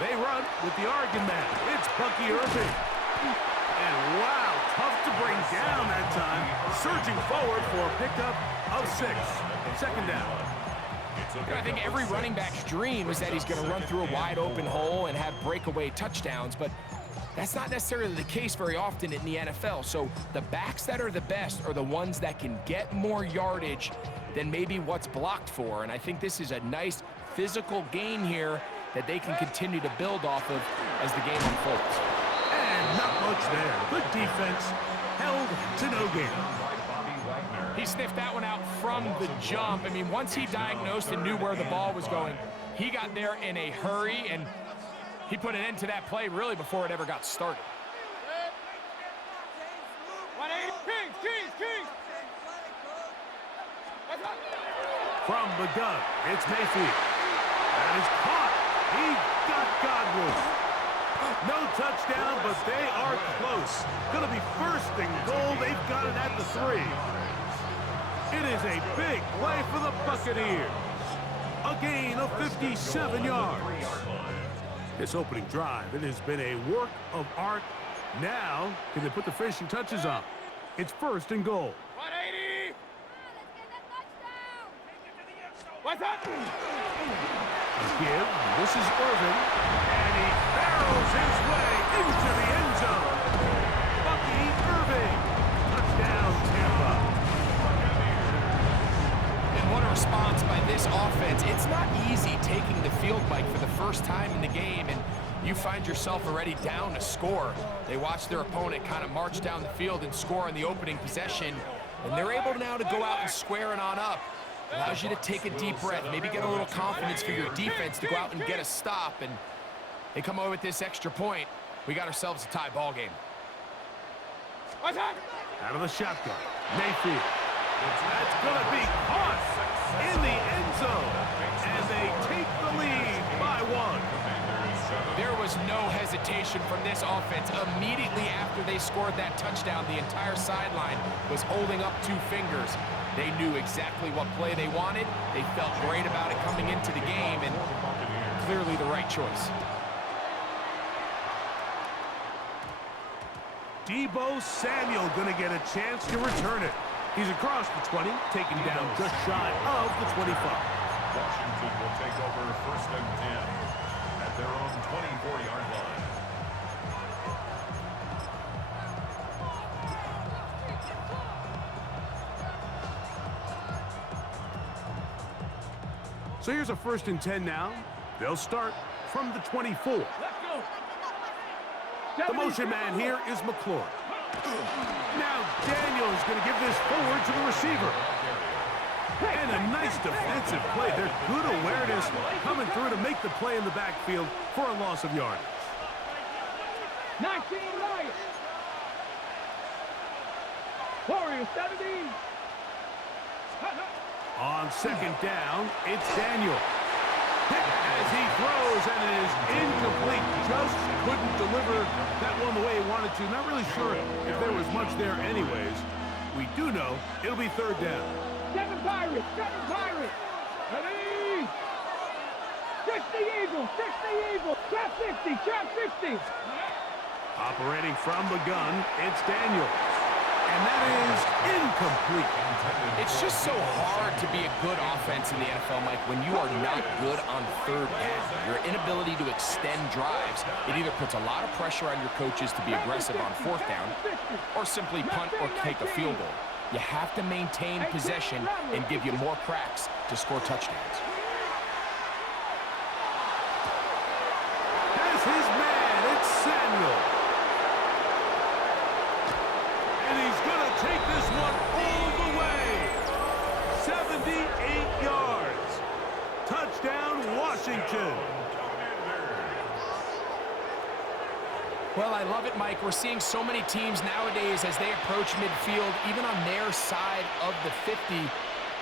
They run with the Oregon man. It's Bucky Irving. And wow, tough to bring down that time. Surging forward for a pickup of 6. Second down. I think every running back's dream is that he's going to run through a wide open hole and have breakaway touchdowns, but that's not necessarily the case very often in the NFL. So the backs that are the best are the ones that can get more yardage than maybe what's blocked for. And I think this is a nice physical gain here that they can continue to build off of as the game unfolds. And not much there. Good defense. Held to no gain. He sniffed that one out from the jump. I mean, once he diagnosed and knew where the ball was going, he got there in a hurry, and he put an end to that play really before it ever got started. From the gun, it's Mayfield. That is caught. He got Godwin. No touchdown, but they are close. Going to be first and goal. They've got it at the 3. It is a big play for the Buccaneers. A gain of 57 yards. This opening drive, it has been a work of art. Now, can they put the finishing touches on? It's first and goal. 180! What's up? Give. This is Irvin. And he barrels his way into the end zone. Bucky Irving. Touchdown, Tampa. What a response by this offense. It's not easy taking the field, Mike, for the first time in the game, and you find yourself already down to score. They watch their opponent kind of march down the field and score in the opening possession, and they're able now to go out and square it on up. Allows you to take a deep breath, maybe get a little confidence for your defense to go out and get a stop, and they come away with this extra point. We got ourselves a tie ball game. Out of the shotgun, Mayfield. That's going to be caught in the end zone. And they take the lead by 1. There was no hesitation from this offense. Immediately after they scored that touchdown, the entire sideline was holding up 2 fingers. They knew exactly what play they wanted. They felt great about it coming into the game, and clearly the right choice. Deebo Samuel going to get a chance to return it. He's across the 20, taken down just shy of the 25. Washington will take over first and 10 at their own 24-yard line. So here's a first and 10 now. They'll start from the 24. The motion man here is McClure. Now Daniel is going to give this forward to the receiver. And a nice defensive play. There's good awareness coming through to make the play in the backfield for a loss of yardage. 19 Lions. Warriors 17. On second down, it's Daniel. As he throws, and it is incomplete. Just couldn't deliver that one the way he wanted to. Not really sure if there was much there anyways. We do know it'll be third down. 7 Pirates. 7 Pirates. Ready. 60 Eagles. 60 Eagles. Trap 60. Trap 60. Operating from the gun, it's Daniel. And that is incomplete. It's just so hard to be a good offense in the NFL, Mike, when you are not good on third down. Your inability to extend drives, it either puts a lot of pressure on your coaches to be aggressive on fourth down or simply punt or take a field goal. You have to maintain possession and give you more cracks to score touchdowns. Has his man, it's Samuel. Take this one all the way. 78 yards. Touchdown, Washington. Well, I love it, Mike. We're seeing so many teams nowadays as they approach midfield, even on their side of the 50,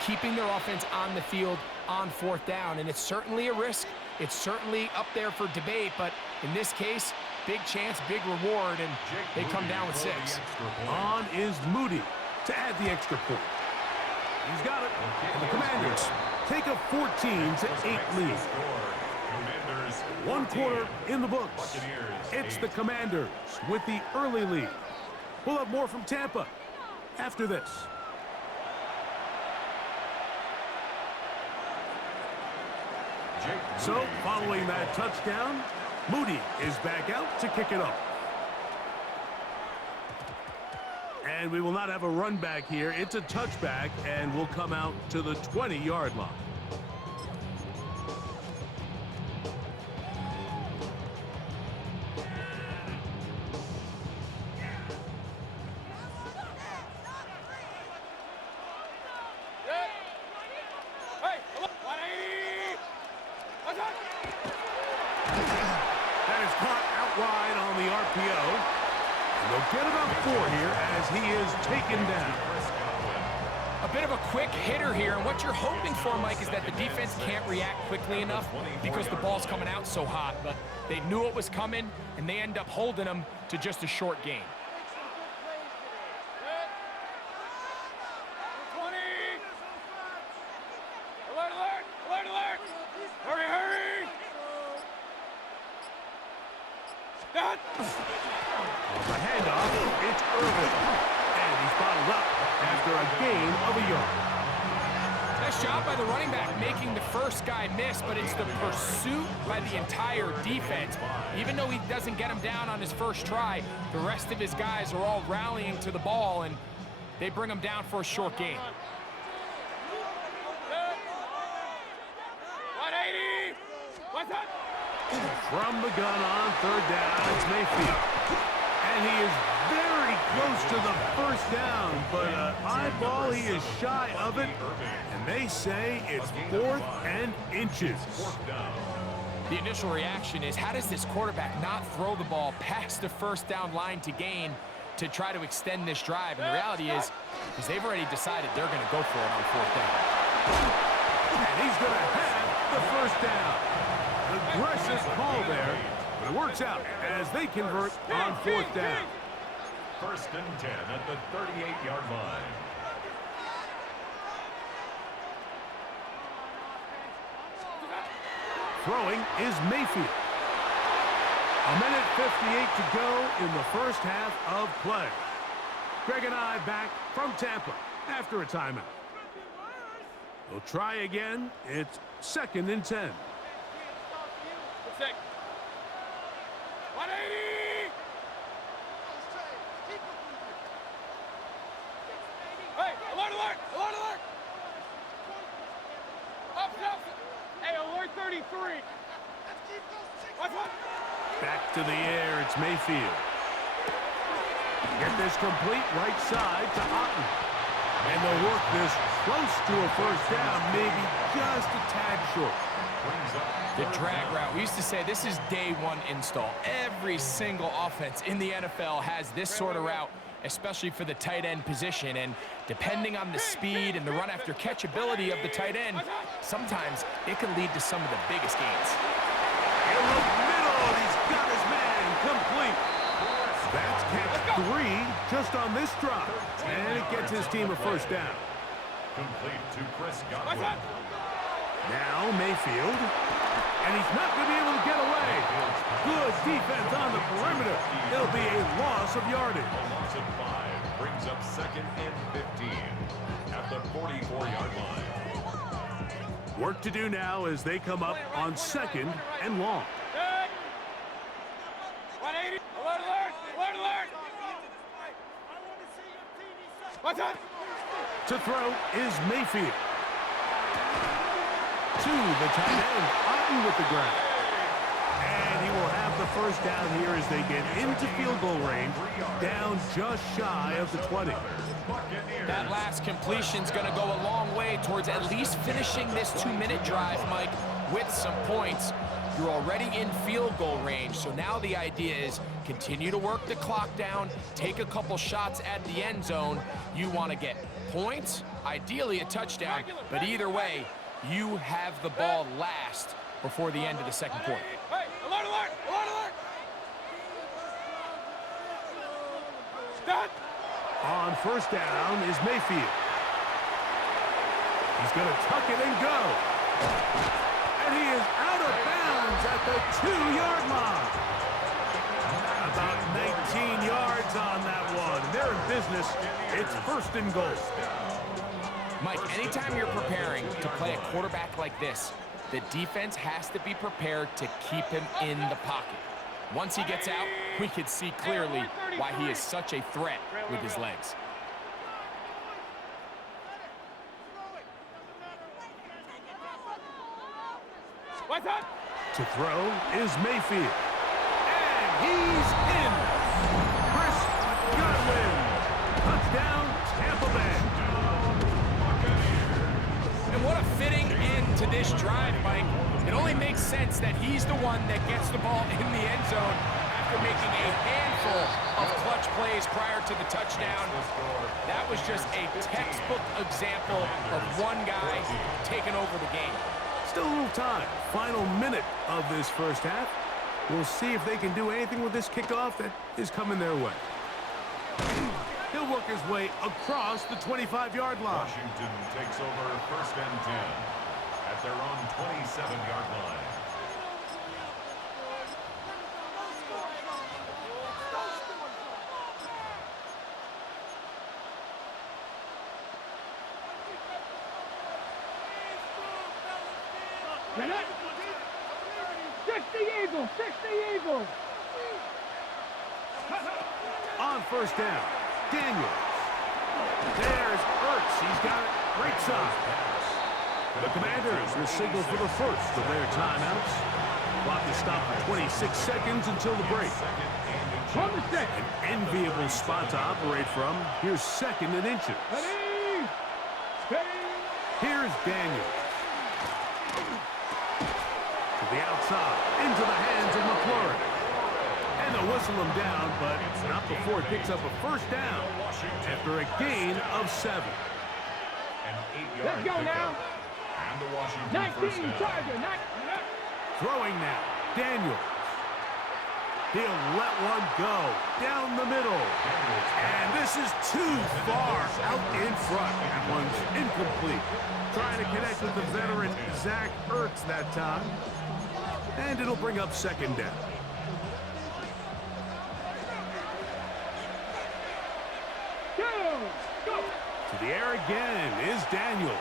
keeping their offense on the field on fourth down. And it's certainly a risk. It's certainly up there for debate, but in this case, big chance, big reward, and they come down with 6. On is Moody to add the extra point. He's got it. And the Commanders take a 14-8 lead. Commanders One quarter in the books. It's the Commanders with the early lead. We'll have more from Tampa after this. So, following that touchdown, Moody is back out to kick it off. And we will not have a run back here. It's a touchback, and we'll come out to the 20-yard line. Get about 4 here as he is taken down. A bit of a quick hitter here, and what you're hoping for, Mike, is that the defense can't react quickly enough because the ball's coming out so hot, but they knew it was coming, and they end up holding them to just a short gain. 20. Alert, alert, alert, alert. Hurry, hurry. That. The handoff, it's Irvin. And he's bottled up after a gain of a yard. Nice job by the running back making the first guy miss, but it's the pursuit by the entire defense. Even though he doesn't get him down on his first try, the rest of his guys are all rallying to the ball, and they bring him down for a short gain. 180. What's that? From the gun on third down, it's Mayfield. And he is very close to the first down, but eyeball, he is shy of it. And they say it's 4th and inches. The initial reaction is, how does this quarterback not throw the ball past the first down line to gain to try to extend this drive? And the reality is they've already decided they're going to go for it on 4th down. And he's going to have the first down. Aggressive call there, but it works out as they convert on 4th down. 1st and 10 at the 38-yard line. Throwing is Mayfield. 1:58 to go in the first half of play. Greg and I back from Tampa after a timeout. We'll try again. It's 2nd and 10. 180. Hey, alert, alert, alert, alert. Up. Hey, alert 33. What's up? Back to the air, it's Mayfield. Get this complete right side to Otten. And they'll work this close to a first down, maybe just a tad short. The drag route. We used to say this is day one install. Every single offense in the NFL has this sort of route, especially for the tight end position. And depending on the speed and the run after catch ability of the tight end, sometimes it can lead to some of the biggest gains. In the middle, and he's got his man complete. That's catch 3 just on this drop. And it gets his team a first down. Complete to Chris Godwin. Now Mayfield. And he's not going to be able to get away. Good defense on the perimeter. It'll be a loss of yardage. A loss of 5 brings up 2nd and 15 at the 44-yard line. Work to do now as they come up on 2nd and long. 180. Alert, alert, alert, alert. What's that? To throw is Mayfield. To the tight end, Otten with the grab. And he will have the first down here as they get into field goal range, down just shy of the 20. That last completion's going to go a long way towards at least finishing this 2-minute drive, Mike, with some points. You're already in field goal range, so now the idea is continue to work the clock down, take a couple shots at the end zone. You want to get points, ideally a touchdown, but either way, you have the ball last before the end of the second quarter. Hey, alert, alert, alert, alert. Stop. On first down is Mayfield. He's going to tuck it and go. And he is out of bounds at the 2-yard line. About 19 yards on that one. They're in business. It's 1st and goal. Mike, anytime you're preparing to play a quarterback like this, the defense has to be prepared to keep him in the pocket. Once he gets out, we can see clearly why he is such a threat with his legs. What's up? To throw is Mayfield. And he's in. Chris Godwin. Touchdown, Tampa Bay. And what a fitting end to this drive, Mike. It only makes sense that he's the one that gets the ball in the end zone after making a handful of clutch plays prior to the touchdown. That was just a textbook example of one guy taking over the game. Still a little time. Final minute of this first half. We'll see if they can do anything with this kickoff that is coming their way. He'll work his way across the 25-yard line. Washington takes over 1st and 10 at their own 27-yard line. On 1st down, Daniels. There's Ertz. He's got it right side. The Commanders will signal for the first of their timeouts. Clock is stopped for 26 seconds until the break. An enviable spot to operate from. Here's 2nd and inches. Here's Daniels. To the outside, into the hands of McLaurin. And they'll whistle him down, but not before it picks up a 1st down after a gain of 7. An 8-yard Let's go now. And the Washington 19 1st Charger. down. Throwing now, Daniels. He'll let one go down the middle. And this is too far out in front. That one's incomplete. Trying to connect with the veteran Zach Ertz that time. And it'll bring up 2nd down. To the air again is Daniels.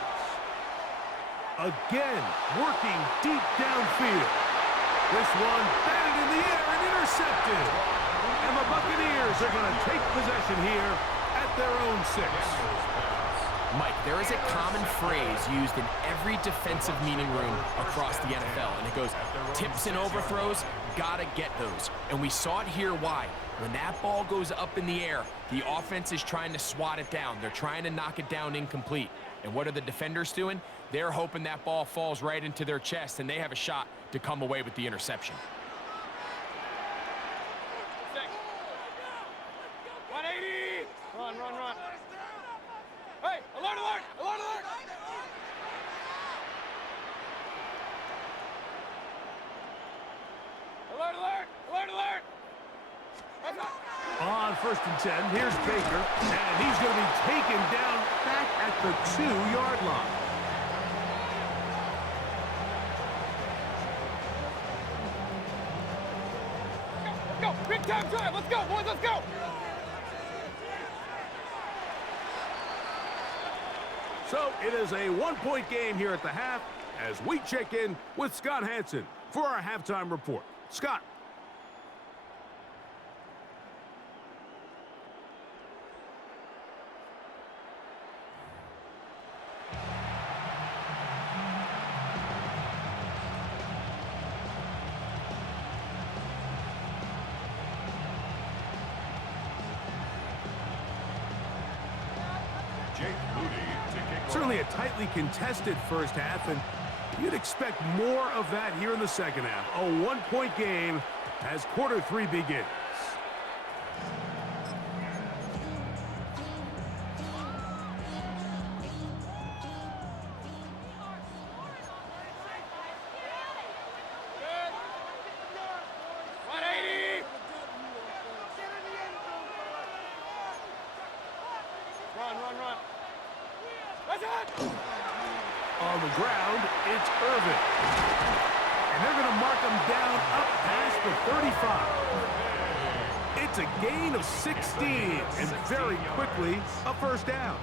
Again, working deep downfield. This one batted in the air and intercepted. And the Buccaneers are going to take possession here at their own 6. Mike, there is a common phrase used in every defensive meeting room across the NFL, and it goes, tips and overthrows, gotta get those. And we saw it here. Why? When that ball goes up in the air, the offense is trying to swat it down. They're trying to knock it down incomplete. And what are the defenders doing? They're hoping that ball falls right into their chest, and they have a shot to come away with the interception. 180. Run. Hey, alert. Alert. On 1st and 10, here's Baker. And he's going to be taken down back at the 2-yard line. Let's go. Big time drive. Let's go, boys. Let's go. So it is a 1-point game here at the half as we check in with Scott Hansen for our halftime report. Scott. Certainly a tightly contested first half, and you'd expect more of that here in the second half. A 1-point game as quarter 3 begins. Run. On the ground, it's Irvin. And they're going to mark them down up past the 35. It's a gain of 16, and very quickly, a first down.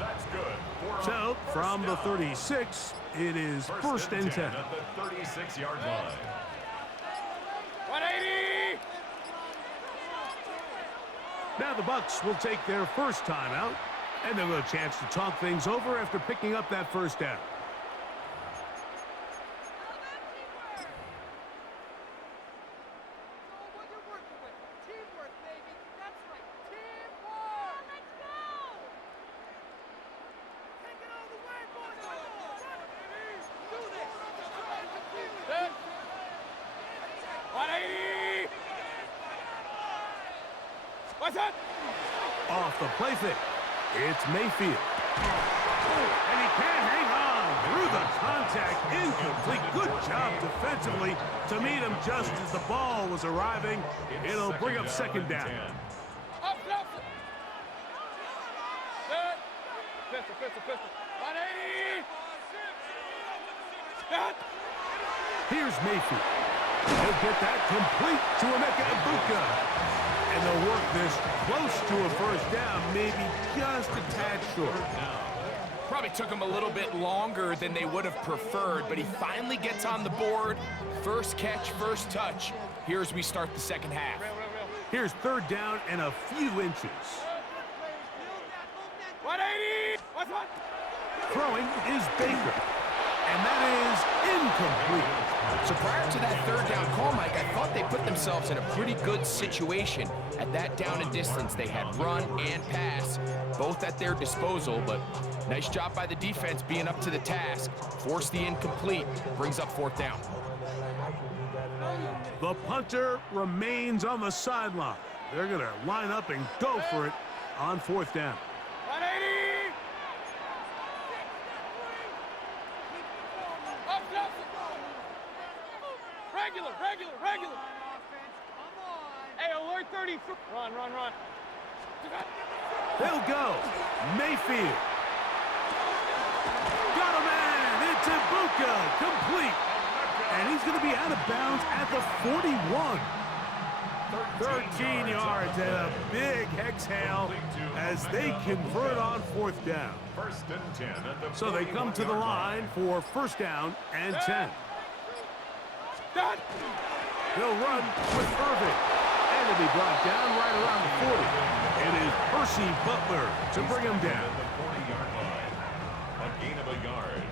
So, from the 36, it is first and 10. At the 36-yard line. 180! Now the Bucs will take their first timeout, and they'll have a chance to talk things over after picking up that first down. What's that? Off the play fake, it's Mayfield. And he can't hang on through the contact. Incomplete. Good job defensively to meet him just as the ball was arriving. It'll bring up second down. Up, up. Good. Pistol. 180! That. Here's Mayfield. He'll get that complete to Emeka Egbuka. And they'll work this close to a first down, maybe just a tad short. Probably took him a little bit longer than they would have preferred, but he finally gets on the board. First catch, first touch. Here as we start the second half. Here's third down and a few inches. 180! What's what? Throwing is Baker. And that is incomplete. So prior to that third down call, Mike, I thought they put themselves in a pretty good situation. At that down and distance, they had run and pass, both at their disposal, but nice job by the defense being up to the task. Force the incomplete, brings up fourth down. The punter remains on the sideline. They're going to line up and go for it on fourth down. 180! Regular. Hey, alert 33. Run. They'll go. Mayfield. Got a man. It's Egbuka. Complete. And he's going to be out of bounds at the 41. 13 yards and a big exhale as they convert on fourth down. First and 10 at the So they come to the line for first down and 10. Done. They'll run with Irving. And it'll be brought down right around the 40. It is Percy Butler to bring him down. At the 40-yard line. A gain of a yard.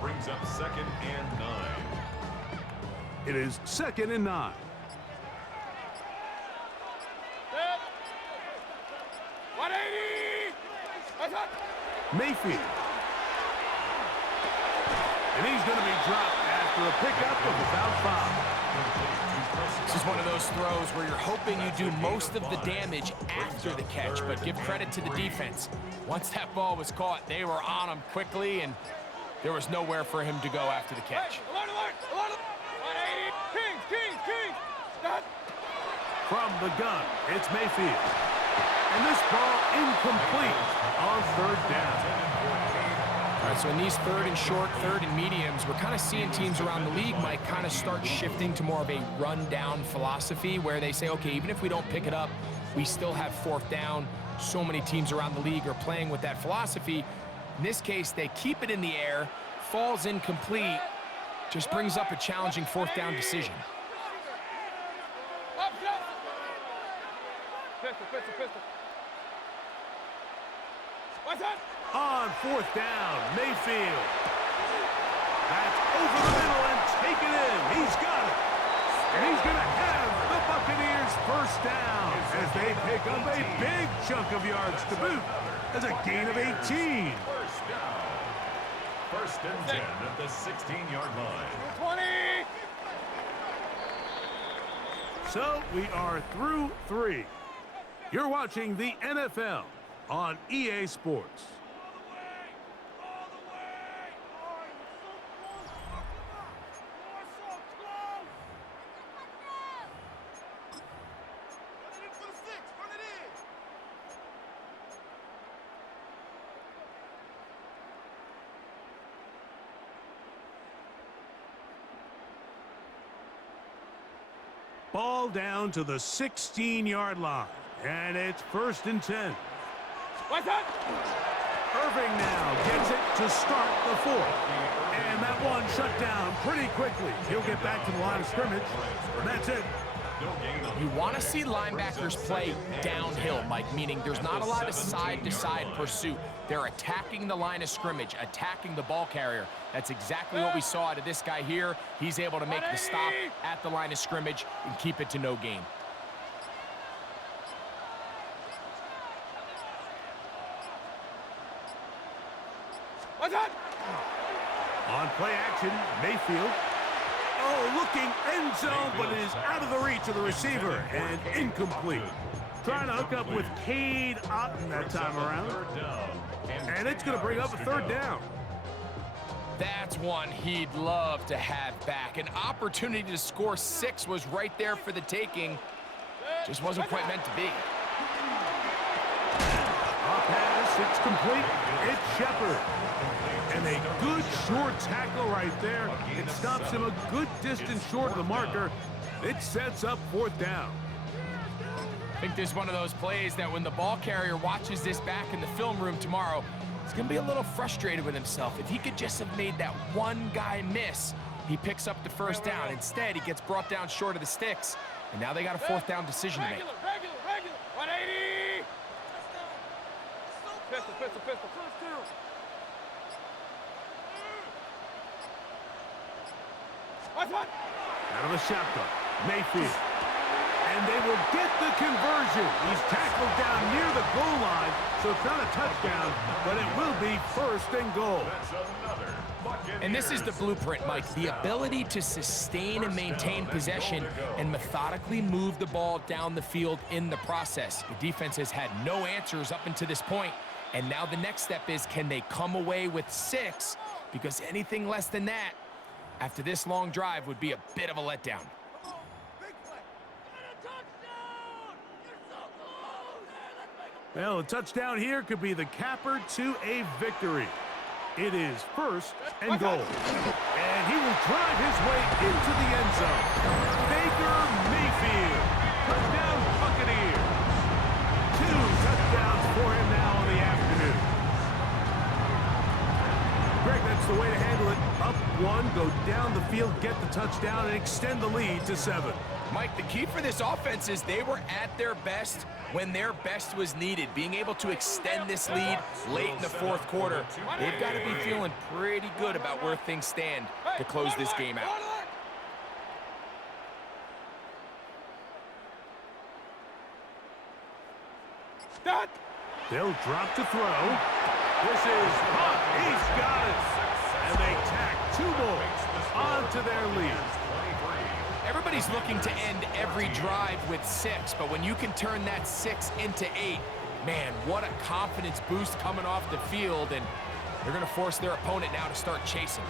Brings up second and 9. It is second and 9. Set. 180! What's up? Mayfield. And he's going to be dropped after a pickup of about 5. This is one of those throws where you're hoping you do most of the damage after the catch, but give credit to the defense. Once that ball was caught, they were on him quickly, and there was nowhere for him to go after the catch. Alert! 180! Kings! Done. From the gun, it's Mayfield. And this ball incomplete on third down. All right, so in these third and short, third and mediums, we're kind of seeing teams around the league might kind of start shifting to more of a run-down philosophy where they say, okay, even if we don't pick it up, we still have fourth down. So many teams around the league are playing with that philosophy. In this case, they keep it in the air, falls incomplete, just brings up a challenging fourth down decision. Up. Pistol. What's that? On fourth down, Mayfield. That's over the middle and taken in. He's got it. And he's going to have the Buccaneers first down as they pick up a big chunk of yards to boot as a gain of 18. First down. First and 10 at the 16-yard line. 20! So we are through 3. You're watching the NFL on EA Sports. Ball down to the 16-yard line. And it's 1st and 10. What's that? Irving now gets it to start the 4th. And that one shut down pretty quickly. He'll get back to the line of scrimmage. And that's it. You want to see linebackers play downhill, Mike, meaning there's not a lot of side-to-side pursuit. They're attacking the line of scrimmage, attacking the ball carrier. That's exactly what we saw out of this guy here. He's able to make the stop at the line of scrimmage and keep it to no gain. What's that? On play action, Mayfield. Oh, looking end zone, but it is out of the reach of the receiver and incomplete. Trying to hook up with Cade Otton that time around. And it's going to bring up a 3rd down. That's one he'd love to have back. An opportunity to score 6 was right there for the taking. Just wasn't quite meant to be. Off pass, it's complete. It's Shepard. And a good short tackle right there. It stops him a good distance short of the marker. It sets up 4th down. I think this is one of those plays that when the ball carrier watches this back in the film room tomorrow, he's going to be a little frustrated with himself. If he could just have made that one guy miss, he picks up the 1st down. Instead, he gets brought down short of the sticks, and now they got a 4th down decision to make. Regular. 180. Pistol. First down. What's what? Out of the shotgun, Mayfield. And they will get the conversion. He's tackled down near the goal line, so it's not a touchdown, but it will be 1st and goal. And this is the blueprint, Mike. The ability to sustain and maintain possession and methodically move the ball down the field in the process. The defense has had no answers up until this point, and now the next step is, can they come away with 6? Because anything less than that, after this long drive, would be a bit of a letdown. Well, a touchdown here could be the capper to a victory. It is 1st and goal. And he will drive his way into the end zone. Baker Mayfield. Touchdown Buccaneers. 2 touchdowns for him now on the afternoon. Greg, that's the way to handle it. Up 1, go down the field, get the touchdown, and extend the lead to 7. Mike, the key for this offense is they were at their best when their best was needed. Being able to extend this lead late in the 4th quarter, they've got to be feeling pretty good about where things stand to close this game out. They'll drop to throw. This is hot. He's got it. And they tack 2 more onto their lead. Everybody's looking to end every drive with 6, but when you can turn that 6 into 8, man, what a confidence boost coming off the field, and they're going to force their opponent now to start chasing.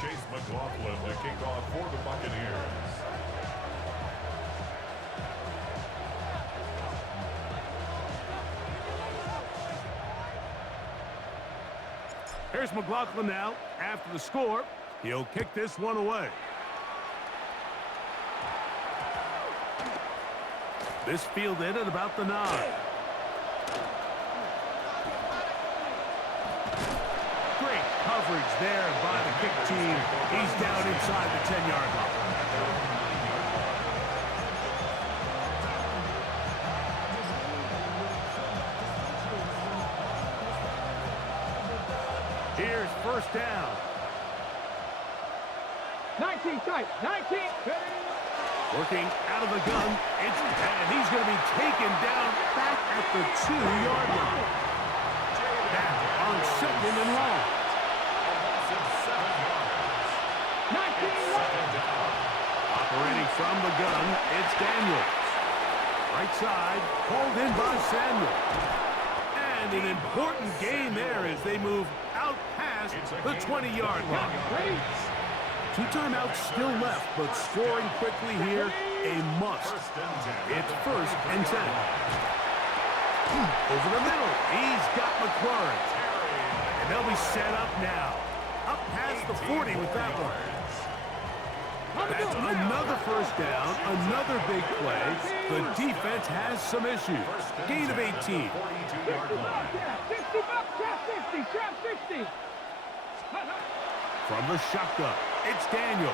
Chase McLaughlin to kick off for the Buccaneers. Here's McLaughlin now. After the score, he'll kick this one away. This fielded at about the 9. Great coverage there by the kick team. He's down inside the 10-yard line. Here's 1st down. 19 tight. 19. Working out of the gun. And he's going to be taken down back at the 2-yard line. Back on 2nd and long. 19. Operating from the gun, it's Daniels. Right side, called in by Samuel. And an important gain there as they move out past the 20-yard line. 2 timeouts still left, but scoring quickly here, a must. It's 1st and 10. Over the middle. He's got McLaurin. And they'll be set up now. Up past the 40 with that one. That's another first down, another big play. The defense has some issues. Gain of 18. 50 bucks, trap 50, trap 50. From the shotgun, it's Daniels.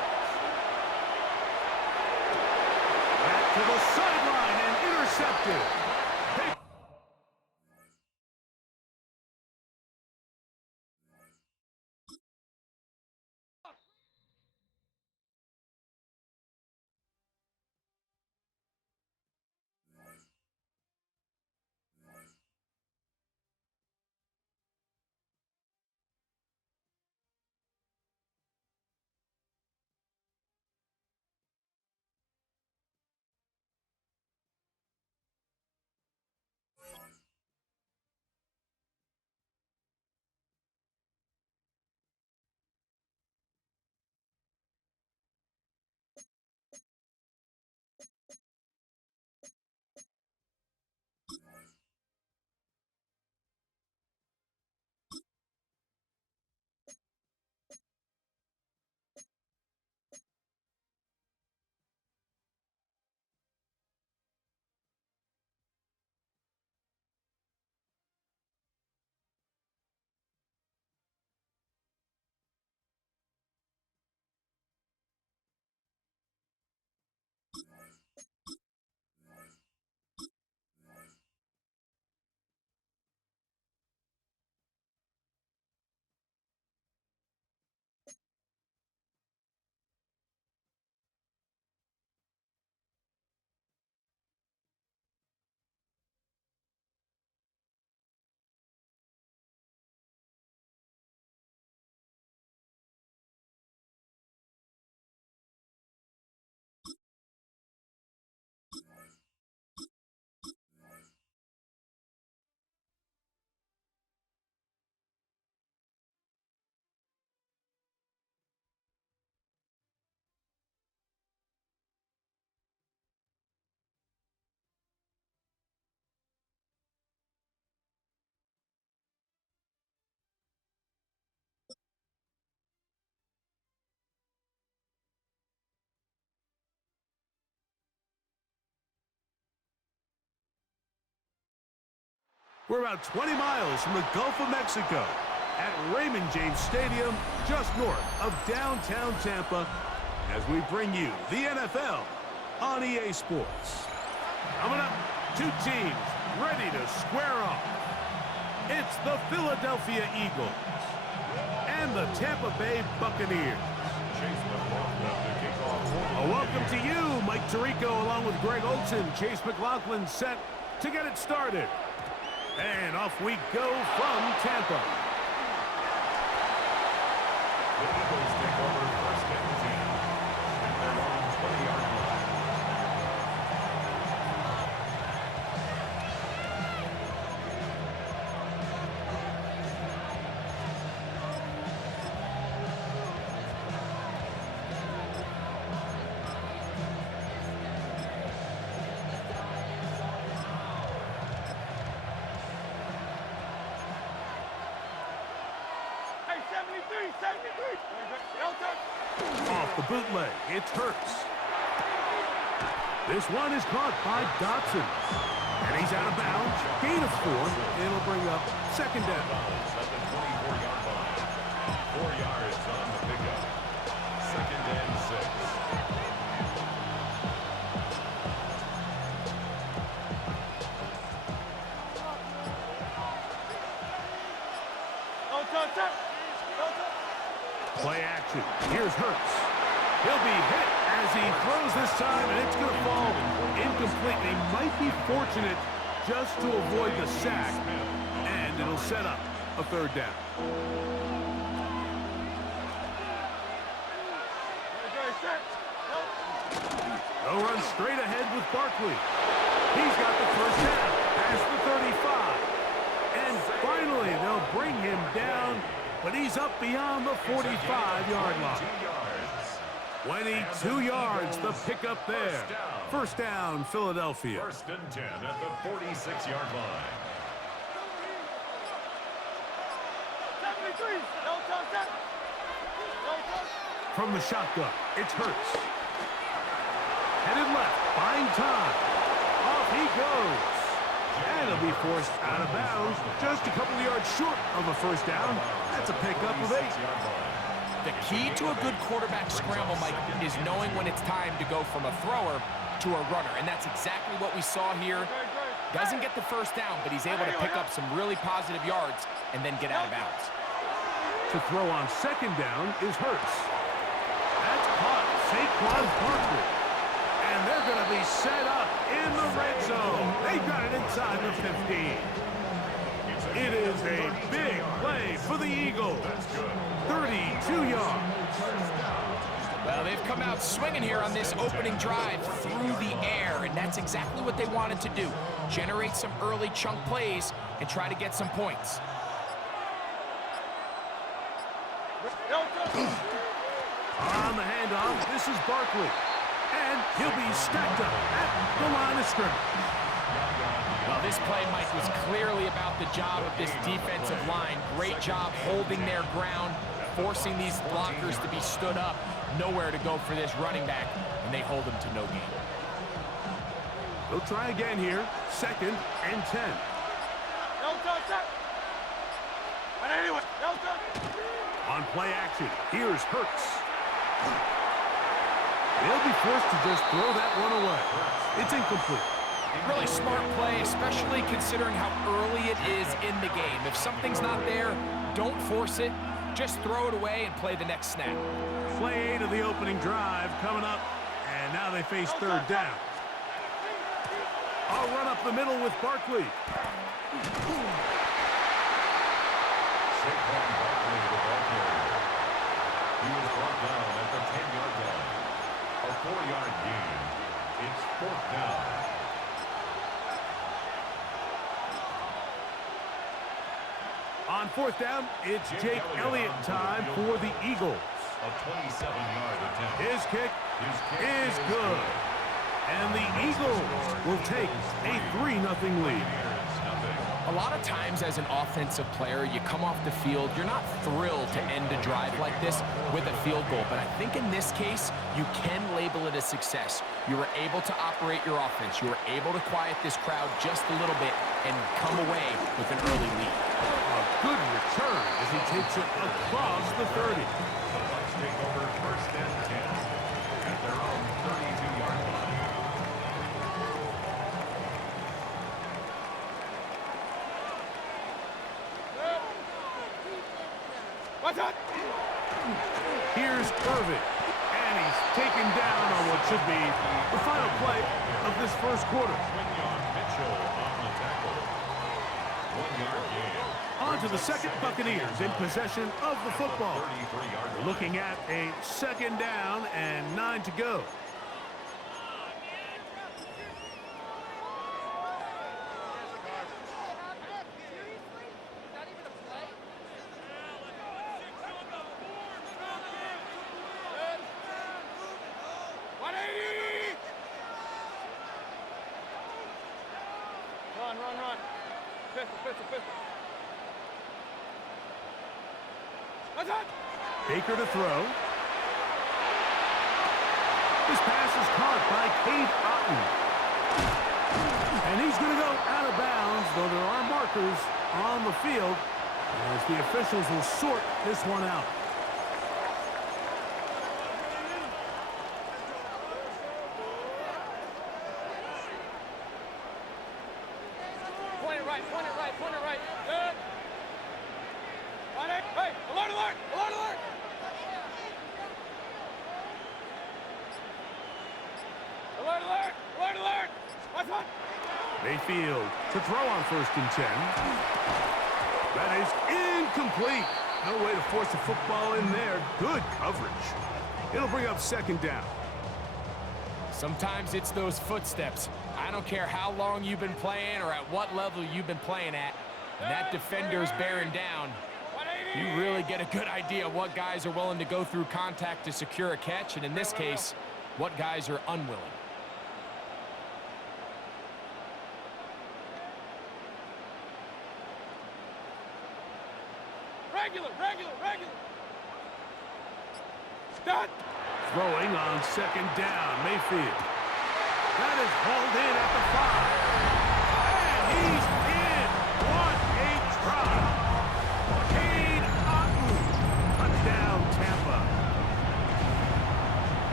Back to the sideline and intercepted. We're about 20 miles from the Gulf of Mexico at Raymond James Stadium, just north of downtown Tampa, as we bring you the NFL on EA Sports. Coming up, two teams ready to square off. It's the Philadelphia Eagles and the Tampa Bay Buccaneers. A welcome to you, Mike Tirico, along with Greg Olson. Chase McLaughlin set to get it started. And off we go from Tampa. The Eagles take over first and 10 at their own 20-yard line. Off the bootleg, it's Hurts. This one is caught by Dotson. And he's out of bounds. Gain of 4. It'll bring up second down. At the 24-yard line. 4 yards on the pickup. Second and 6. Play action. Here's Hurts. He'll be hit as he throws this time, and it's going to fall incomplete. They might be fortunate just to avoid the sack, and it'll set up a third down. They'll run straight ahead with Barkley. He's got the first down past the 35. And finally, they'll bring him down, but he's up beyond the 45-yard line. 22 yards, the pickup there. First down, Philadelphia. First and 10 at the 46-yard line. from the shotgun. It's Hurts. Headed left, buying time. Off he goes. And he'll be forced out of bounds. Just a couple of yards short of a first down. That's a pickup of 8. The key to a good quarterback scramble, Mike, is knowing when it's time to go from a thrower to a runner. And that's exactly what we saw here. Doesn't get the first down, but he's able to pick up some really positive yards and then get out of bounds. To throw on second down is Hurts. That's caught. Saquon Barkley. And they're going to be set up in the red zone. They've got it inside the 15. It is a big play for the Eagles. 32 yards. Well, they've come out swinging here on this opening drive through the air, and that's exactly what they wanted to do. Generate some early chunk plays and try to get some points. On the handoff, this is Barkley. And he'll be stacked up at the line of scrimmage. Well, this play, Mike, was clearly about the job of this defensive line. Great job holding their ground, forcing these blockers to be stood up. Nowhere to go for this running back, and they hold him to no gain. They'll try again here. 2nd and 10. On play action, here's Hurts. They'll be forced to just throw that one away. It's incomplete. Really smart play, especially considering how early it is in the game. If something's not there, don't force it. Just throw it away and play the next snap. Play 8 of the opening drive coming up, and now they face 3rd down. I'll run up the middle with Barkley. Saquon Barkley, the ball carrier. He was brought down at the 10-yard line. A 4-yard gain. It's 4th down. On 4th down, it's Jake Elliott time for the Eagles. A 27-yard attempt. His kick is good. And the Eagles will take a 3-0 lead. A lot of times as an offensive player, you come off the field, you're not thrilled to end a drive like this with a field goal. But I think in this case, you can label it a success. You were able to operate your offense. You were able to quiet this crowd just a little bit and come away with an early lead. A good return as he takes it across the 30. The Bucs take over 1st and 10 at their own 32-yard line. Here's Irvin, and he's taken down on what should be the final play of this first quarter. Mitchell on the tackle. 1-yard gain. On to the second, Buccaneers in possession of the football. 33-yard line. Looking at a 2nd down and 9 to go. Run. Pistol. Baker to throw. This pass is caught by Cade Otton. And he's going to go out of bounds, though there are markers on the field, as the officials will sort this one out. Point it right. Good. Hey, alert! Alert! What's one? Mayfield to throw on 1st and 10. That is incomplete. No way to force the football in there. Good coverage. It'll bring up 2nd down. Sometimes it's those footsteps. I don't care how long you've been playing or at what level you've been playing at. When that defender's bearing down, you really get a good idea of what guys are willing to go through contact to secure a catch, and in this case, what guys are unwilling. Regular. Throwing on second down, Mayfield. That is hauled in at the 5. And he's in. What a try. Cade Otton. Touchdown, Tampa.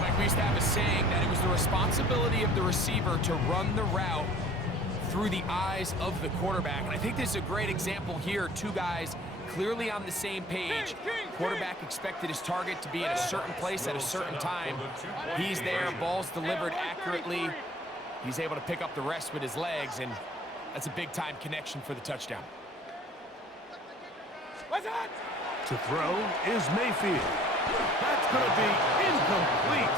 Mike, we used to have a saying that it was the responsibility of the receiver to run the route through the eyes of the quarterback. And I think this is a great example here. Two guys clearly on the same page. Quarterback expected his target to be in a certain place at a certain time. He's there, ball's delivered accurately. He's able to pick up the rest with his legs, and that's a big-time connection for the touchdown. To throw is Mayfield. That's going to be incomplete.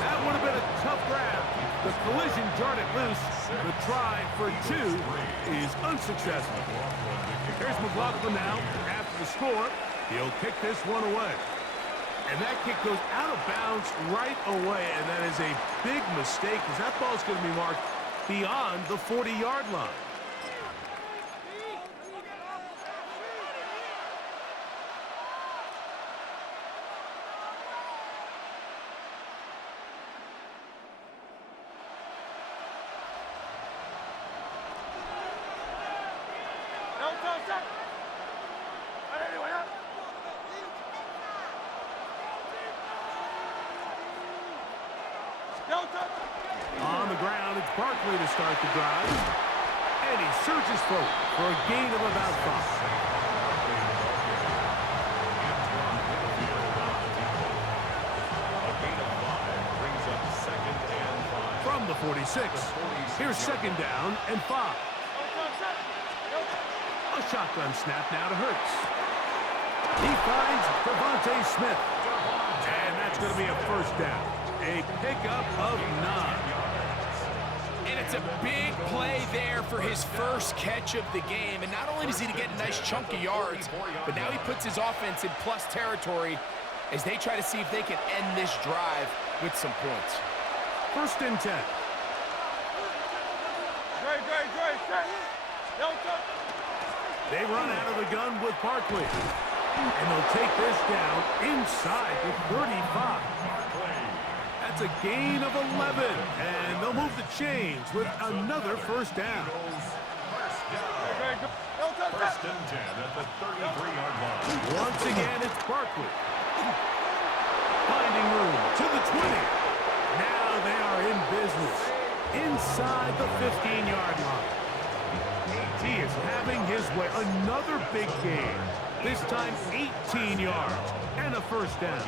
That would have been a tough grab. The collision jarred it loose. The try for 2 is unsuccessful. Here's McLaughlin now. After the score, he'll kick this one away. And that kick goes out of bounds right away, and that is a big mistake because that ball's going to be marked beyond the 40-yard line. On the ground, it's Barkley to start the drive. And he surges forward for a gain of about 5. From the 46, here's second down and 5. A shotgun snap now to Hurts. He finds Devontae Smith. And that's going to be a first down. A pickup of 9. And it's a big play there for his first catch of the game. And not only does he get a nice chunk of yards, but now he puts his offense in plus territory as they try to see if they can end this drive with some points. First and 10. They run out of the gun with Barkley. And they'll take this down inside the 35. That's a gain of 11. And they'll move the chains with another first down. First and 10 at the 33-yard line. Once again, it's Barkley. Finding room to the 20. Now they are in business inside the 15-yard line. He is having his way. Another big game. This time 18 yards and a first down.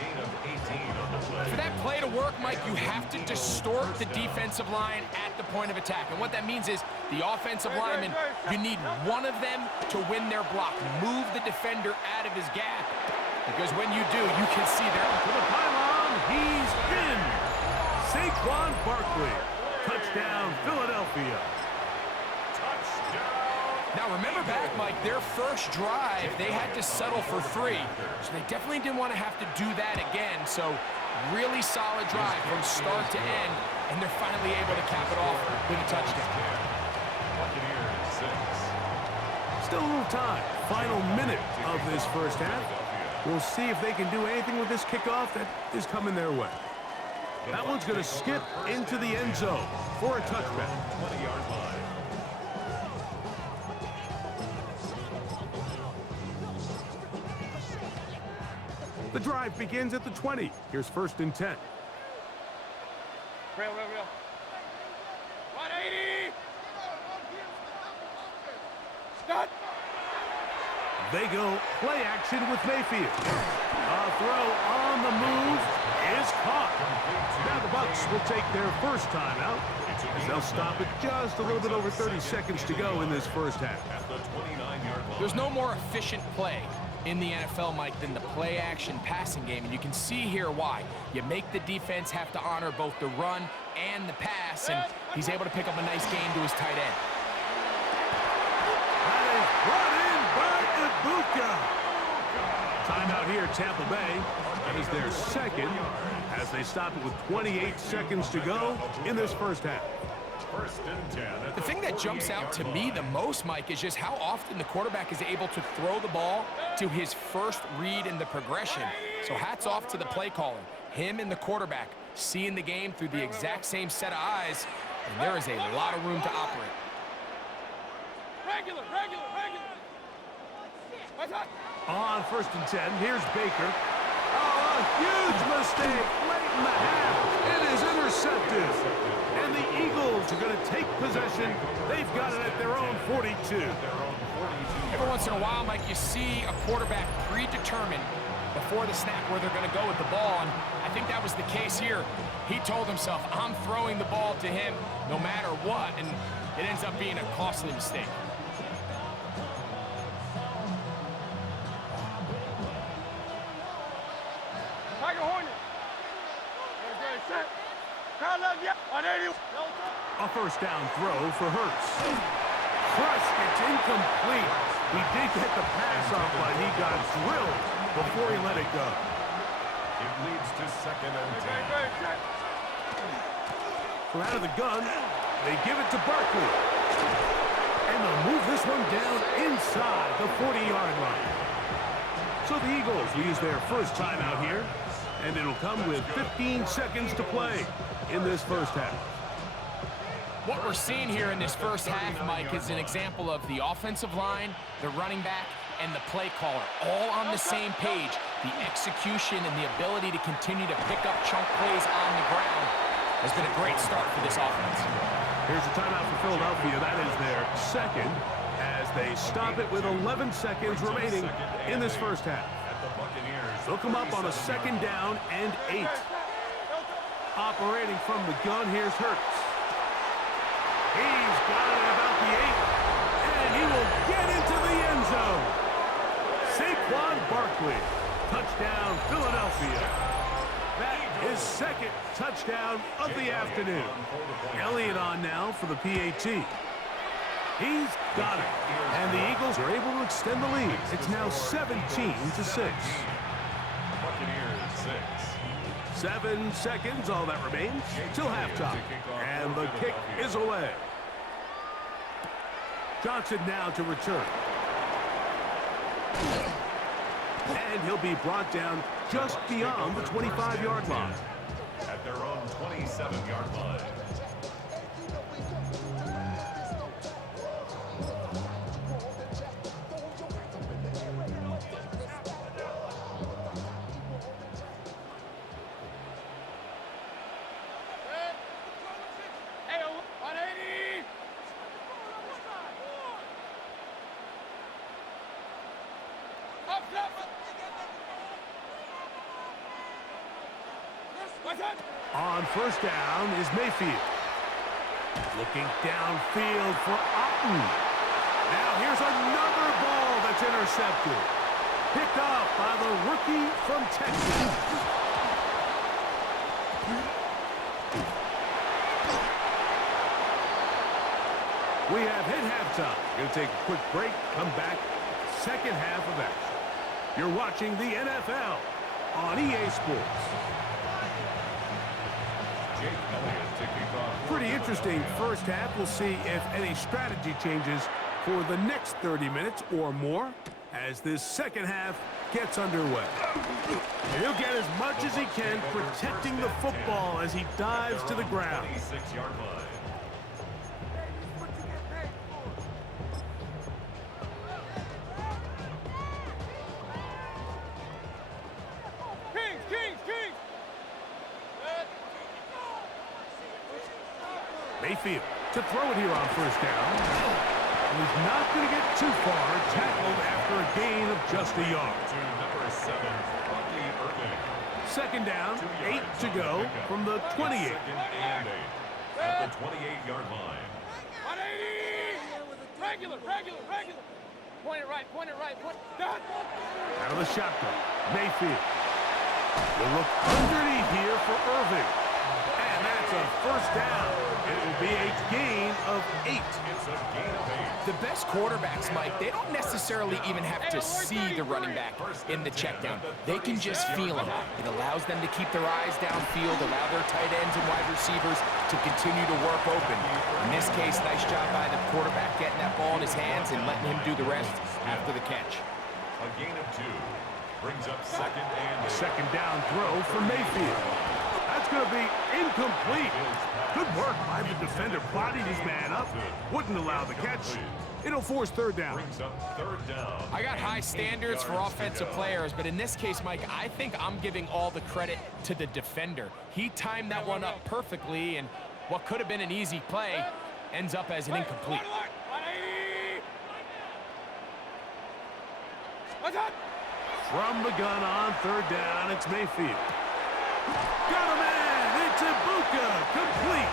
For that play to work, Mike, you have to distort the defensive line at the point of attack. And what that means is the offensive lineman, you need one of them to win their block. Move the defender out of his gap. Because when you do, you can see there. To the pylon, he's in. Saquon Barkley. Touchdown, Philadelphia. Now, remember back, Mike, their first drive, they had to settle for 3. So they definitely didn't want to have to do that again. So really solid drive from start to end, and they're finally able to cap it off with a touchdown. Still a little time. Final minute of this first half. We'll see if they can do anything with this kickoff that is coming their way. That one's going to skip into the end zone for a touchback. 20-yard line. The drive begins at the 20. Here's first and 10. Real. 180. Stop. They go play action with Mayfield. A throw on the move is caught. Now the Bucs will take their first timeout as they'll stop it just a little bit over 30 seconds to go in this first half. There's no more efficient play in the NFL, Mike, than the play-action passing game, and you can see here why. You make the defense have to honor both the run and the pass, and he's able to pick up a nice gain to his tight end. That is brought in by Ibuka. Timeout here, Tampa Bay. That is their second as they stop it with 28 seconds to go in this first half. First and 10 at The thing that jumps out to me the most, Mike, is just how often the quarterback is able to throw the ball to his first read in the progression. So hats off to the play caller. Him and the quarterback seeing the game through the exact same set of eyes, and there is a lot of room to operate. Regular. On first and 10, here's Baker. Oh, a huge mistake late in the half. It is intercepted. And the Eagles are going to take possession. They've got it at their own 42. Every once in a while, Mike, you see a quarterback predetermined before the snap where they're going to go with the ball, and I think that was the case here. He told himself, I'm throwing the ball to him no matter what, and it ends up being a costly mistake. A first down throw for Hurts. Crushed, it's incomplete. He did get the pass off, but he got drilled before he let it go. It leads to second and 10. From out of the gun, they give it to Barkley. And they'll move this one down inside the 40-yard line. So the Eagles use their first time out here, and it'll come with 15 seconds to play in this first half. What we're seeing here in this first half, Mike, is an example of the offensive line, the running back, and the play caller all on the same page. The execution and the ability to continue to pick up chunk plays on the ground has been a great start for this offense. Here's a timeout for Philadelphia. That is their second as they stop it with 11 seconds remaining in this first half. They'll come up on a second down and 8. Operating from the gun, here's Hurts. He's got it about the 8, and he will get into the end zone. Saquon Barkley, touchdown Philadelphia. That is second touchdown of the afternoon. Elliott on now for the PAT. He's got it, and the Eagles are able to extend the lead. It's now 17-6. Buccaneers 6. 7 seconds, all that remains, till halftime. And the kick is away. Johnson now to return. And he'll be brought down just beyond the 25-yard line. At their own 27-yard line. On first down is Mayfield. Looking downfield for Otten. Now here's another ball that's intercepted. Picked off by the rookie from Texas. We have hit halftime. Going to take a quick break, come back, second half of action. You're watching the NFL on EA Sports. Pretty interesting first half. We'll see if any strategy changes for the next 30 minutes or more as this second half gets underway. And he'll get as much as he can protecting the football as he dives to the ground. 26-yard line. Mayfield to throw it here on first down. And he's not going to get too far, tackled after a gain of just a yard. To number 7, Rocky Irving. Second down, 8 to go from the 28. Second and 8 at the 28-yard line. 180! Regular. Point it right. Done. Out of the shotgun, Mayfield. We'll look underneath here for Irving. And that's a first down. It will be a gain of 8. It's a gain of 8. The best quarterbacks, Mike, they don't necessarily even have to see the running back in the check down. They can just feel him. It allows them to keep their eyes downfield, allow their tight ends and wide receivers to continue to work open. In this case, nice job by the quarterback getting that ball in his hands and letting him do the rest after the catch. A gain of 2 brings up second and 8. Second down throw for Mayfield. That's going to be incomplete. Good work by the defender. Bodied his man up. Wouldn't allow the catch. It'll force third down. Brings up third down. I got high standards for offensive players, but in this case, Mike, I think I'm giving all the credit to the defender. He timed that one up perfectly, and what could have been an easy play ends up as an incomplete. From the gun on third down, it's Mayfield. Got a man. It's Ibuka. Complete.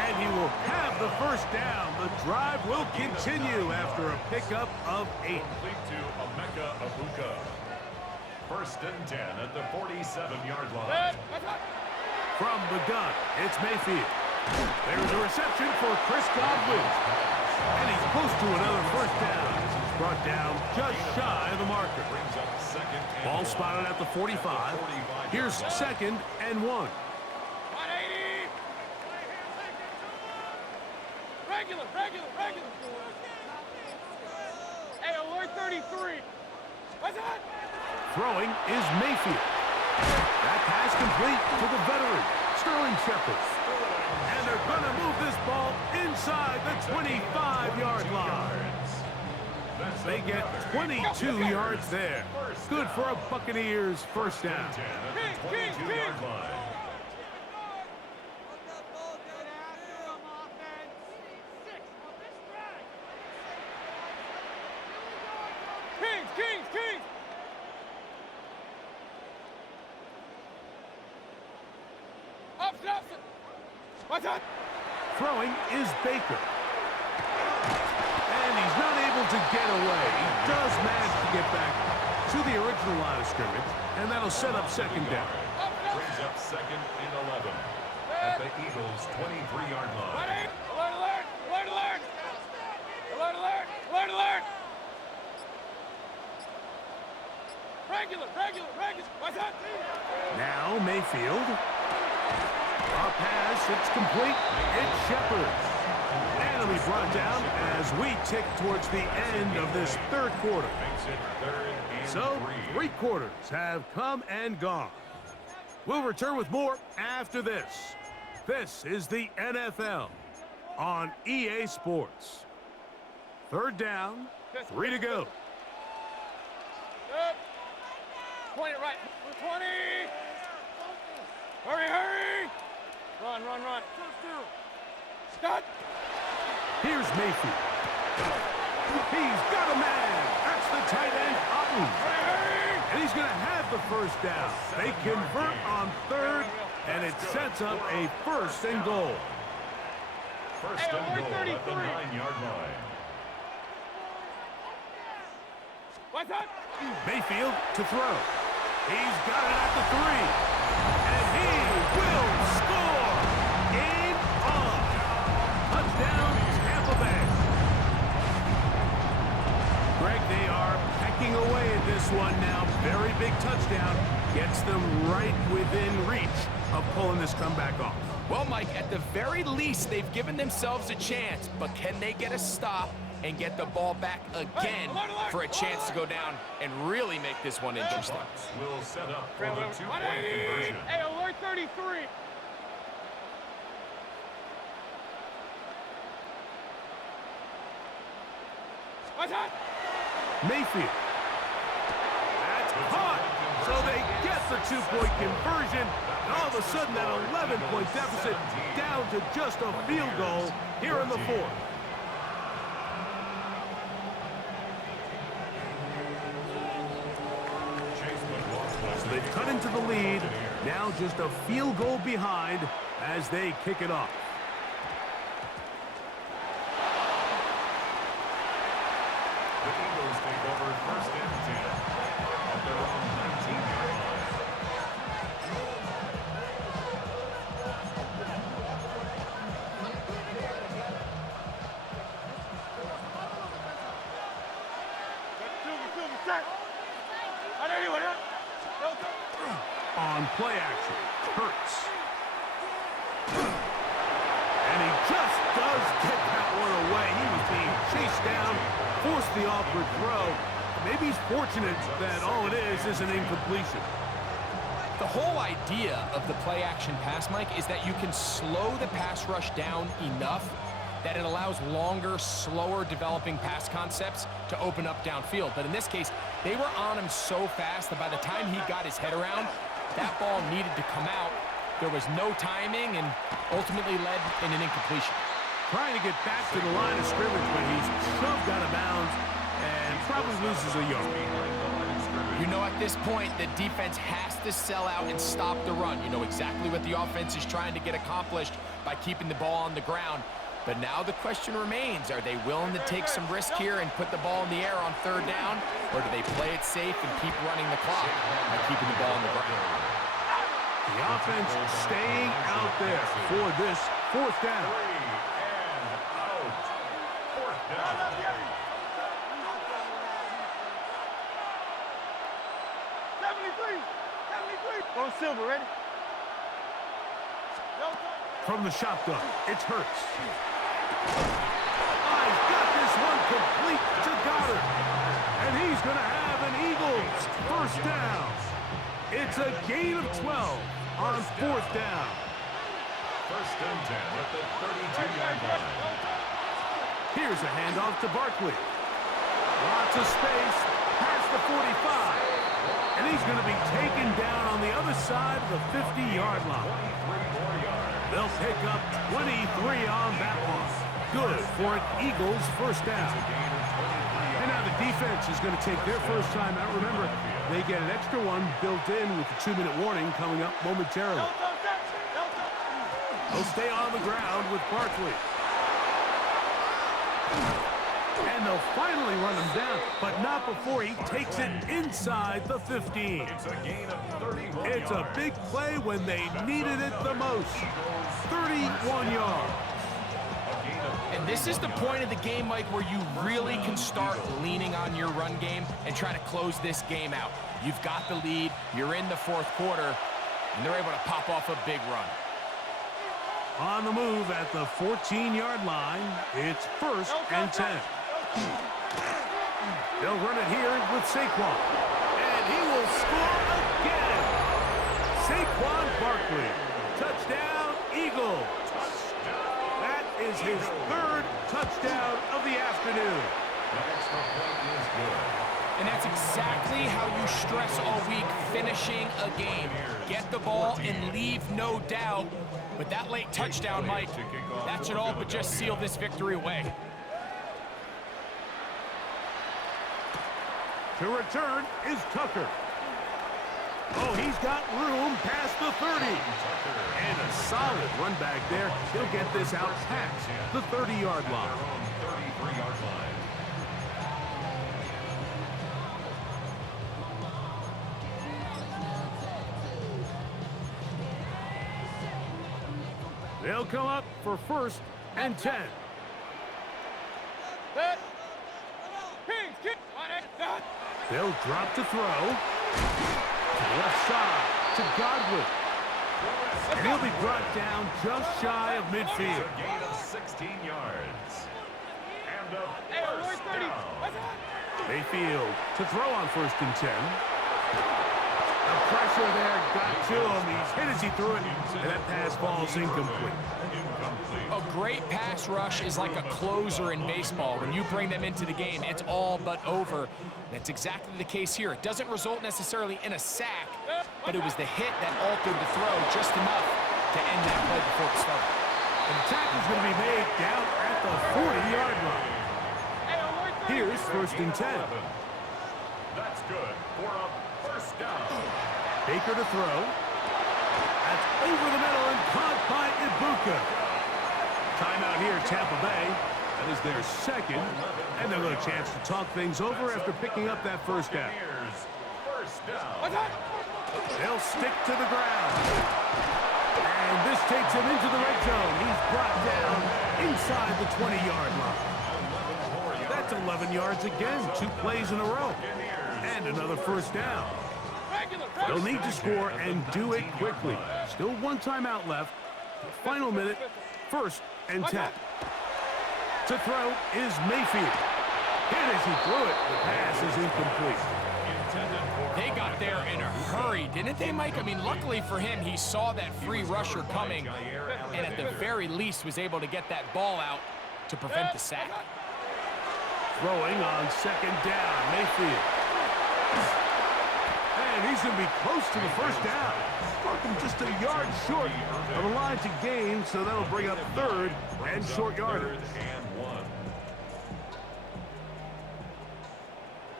And he will have the first down. The drive will continue after a pickup of 8. Complete to Emeka Ibuka. First and 10 at the 47-yard line. From the gun, it's Mayfield. There's a reception for Chris Godwin. And he's close to another first down. He's brought down just shy of the marker. Brings up second and Ball 1. spotted at the 45. Here's second and 1. Regular. Hey, alert 33. What's that? Throwing is Mayfield. That pass complete to the veteran, Sterling Shepard. And they're going to move this ball inside the 25-yard line. They get 22 yards there. Good for a Buccaneers first down. 10 at the 22-yard line. Kings! Up! What's that? Throwing is Baker. And he's not able to get away. He does manage to get back to the original line of scrimmage, and that'll set up second down. Brings up second and 11 at the Eagles' 23-yard line. Alert! Regular. What's that? Now Mayfield. Our pass, it's complete. It's Shepard. And it'll be brought down as we tick towards the end of this third quarter. Makes it third and So, 3. 3 quarters have come and gone. We'll return with more after this. This is the NFL on EA Sports. Third down, 3 to go. Good. Point it right. 20. Hurry. Run. Stop. Here's Mayfield. He's got a man. That's the tight end, Otten. And he's going to have the first down. They convert on third, and it sets up a first and goal. First and goal at the 9-yard line. What's that? Mayfield to throw. He's got it at the 3. And he will score. Game on. Touchdown, Tampa Bay. Greg, they are pecking away at this one now. Very big touchdown. Gets them right within reach of pulling this comeback off. Well, Mike, at the very least, they've given themselves a chance, but can they get a stop and get the ball back again for a chance to go down and really make this one interesting? Will set up for the 2-point conversion. Hey, alert 33. What's that? Mayfield. That's caught. So they get the 2-point conversion. And all of a sudden, that 11-point deficit down to just a field goal here in the fourth. So they've cut into the lead. Now just a field goal behind as they kick it off. The Eagles take over first and 10 at their own 19-yard line. On play action, Hurts. And he just does get that one away. He was being chased down, forced the awkward throw. Maybe he's fortunate that all it is an incompletion. The whole idea of the play action pass, Mike, is that you can slow the pass rush down enough that it allows longer, slower developing pass concepts to open up downfield. But in this case, they were on him so fast that by the time he got his head around, that ball needed to come out. There was no timing and ultimately led in an incompletion. Trying to get back to the line of scrimmage, but he's shoved out of bounds and probably loses a yard. You know, at this point, the defense has to sell out and stop the run. You know exactly what the offense is trying to get accomplished by keeping the ball on the ground. But now the question remains, are they willing to take some risk here and put the ball in the air on third down? Or do they play it safe and keep running the clock by keeping the ball on the ground? The offense staying out there for this fourth down. 3 and out. Fourth down. 73. Go silver, ready? From the shotgun, it's Hurts. He's got this one complete to Goddard. And he's going to have an Eagles first down. It's a gain of 12 on fourth down. First and 10 at the 32-yard line. Here's a handoff to Barkley. Lots of space past the 45. And he's going to be taken down on the other side of the 50-yard line. 23 more yards. They'll pick up 23 on that one. Good for an Eagles first down. And now the defense is going to take their first time out. Remember, they get an extra one built in with the 2-minute warning coming up momentarily. They'll stay on the ground with Barkley. And they'll finally run him down, but not before he takes it inside the 15. It's a gain of 31 It's a big play when they needed it the most. 31 yards. And this is the point of the game, Mike, where you really can start leaning on your run game and try to close this game out. You've got the lead, you're in the fourth quarter, and they're able to pop off a big run. On the move at the 14-yard line, it's first and 10. They'll run it here with Saquon. And he will score again. Saquon Barkley. Touchdown, Eagles. That is his third touchdown of the afternoon. And that's exactly how you stress all week, finishing a game. Get the ball and leave no doubt. But that late touchdown, Mike, that should all but just seal this victory away. To return is Tucker. Oh, he's got room past the 30. And a solid run back there. He'll get this out past the 30-yard line. 33-yard line. They'll come up for first and 10. They'll drop to throw. To the left side to Godwin. And he'll be brought down just shy of midfield. A gain of 16 yards. And a first down. Mayfield to throw on first and 10. The pressure there got to him. He's hit as he threw it, and that pass falls incomplete. A great pass rush is like a closer in baseball. When you bring them into the game, it's all but over. That's exactly the case here. It doesn't result necessarily in a sack, but it was the hit that altered the throw just enough to end that play before it started. And the tackle's going to be made down at the 40-yard line. Here's first and 10. That's good for a first down. Baker to throw. That's over the middle and caught by Ibuka. Timeout here, Tampa Bay. That is their second. And they'll get a chance to talk things over after picking up that first down. Here's first down. They'll stick to the ground. And this takes him into the red zone. He's brought down inside the 20-yard line. That's 11 yards again, 2 plays in a row. And another first down. They'll need to score and do it quickly. Still one timeout left. Final minute, 1st and 10. To throw is Mayfield. And as he threw it, the pass is incomplete. They got there in a hurry, didn't they, Mike? I mean, luckily for him, he saw that free rusher coming and at the very least was able to get that ball out to prevent the sack. Throwing on 2nd down, Mayfield. And he's going to be close to the first down. Marking just a yard short of the line to gain, so that'll bring up 3rd and short yardage.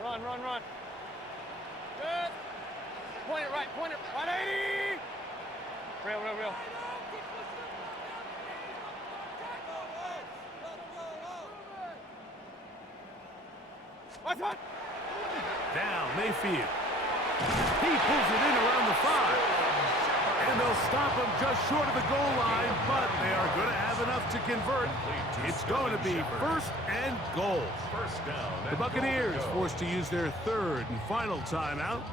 Run. Good. Point it right, 180. Real. What's up? Now Mayfield. He pulls it in around the 5. And they'll stop him just short of the goal line, but they are going to have enough to convert. It's going to be 1st and goal. The Buccaneers forced to use their 3rd and final timeout.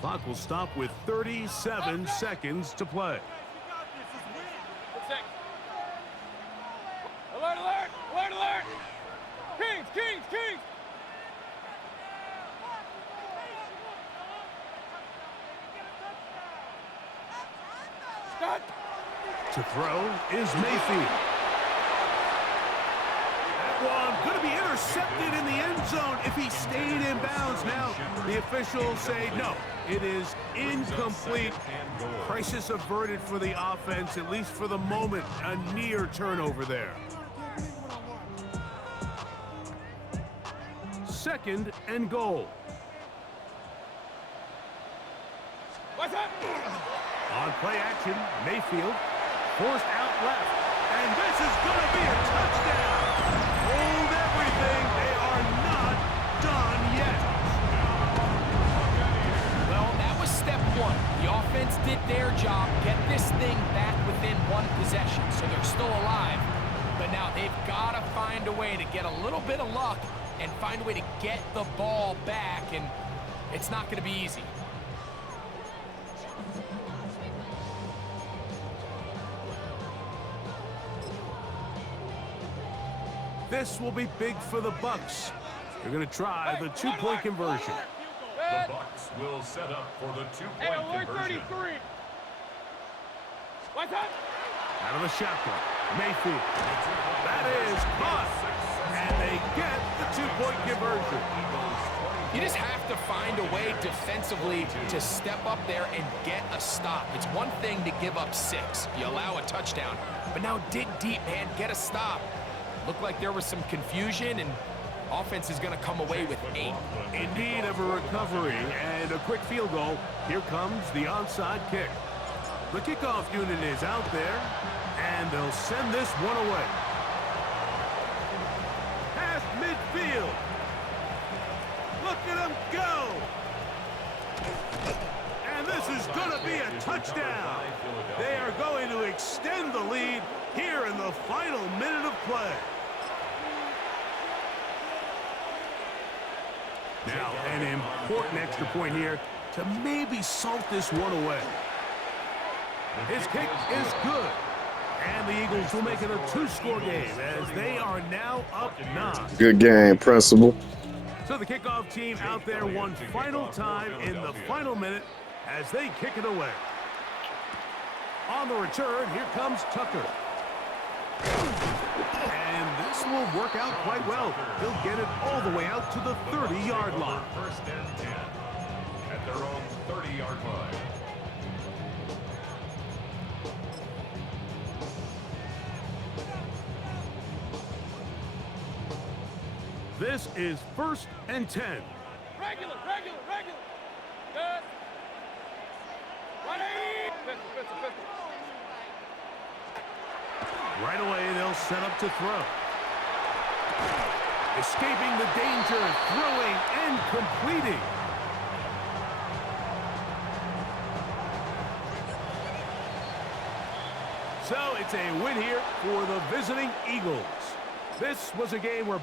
Clock will stop with 37 seconds to play. Alert! Kings! To throw is Mayfield. That one going to be intercepted in the end zone if he stayed in bounds. Now, the officials say no, it is incomplete. Crisis averted for the offense, at least for the moment. A near turnover there. 2nd and goal. What's up? On play action, Mayfield forced out left. And this is going to be a touchdown. Hold everything. They are not done yet. Well, that was step 1. The offense did their job, get this thing back within 1 possession, so they're still alive. But now they've got to find a way to get a little bit of luck and find a way to get the ball back, and it's not going to be easy. This will be big for the Bucs. They're going to try the 2-point conversion. The Bucs will set up for the 2-point conversion. What's up? Out of the shotgun, Mayfield. That is caught. And they get the 2-point conversion. You just have to find a way defensively to step up there and get a stop. It's one thing to give up 6. You allow a touchdown. But now dig deep, man. Get a stop. Looked like there was some confusion, and offense is going to come away with 8. In need of a recovery and a quick field goal. Here comes the onside kick. The kickoff unit is out there, and they'll send this one away. Past midfield. Look at him go. And this is going to be a touchdown. They are going to extend the lead here in the final minute of play. Now, an important extra point here to maybe salt this one away. His kick is good. And the Eagles will make it a 2-score game as they are now up 9. Good game, Principal. So the kickoff team out there one final time in the final minute as they kick it away. On the return, here comes Tucker. And this will work out quite well. He'll get it all the way out to the 30-yard line. 1st and 10 at their own 30-yard line. This is 1st and 10. Regular. Good. 180. Pistol. Right away, they'll set up to throw. Escaping the danger, throwing and completing. So it's a win here for the visiting Eagles. This was a game where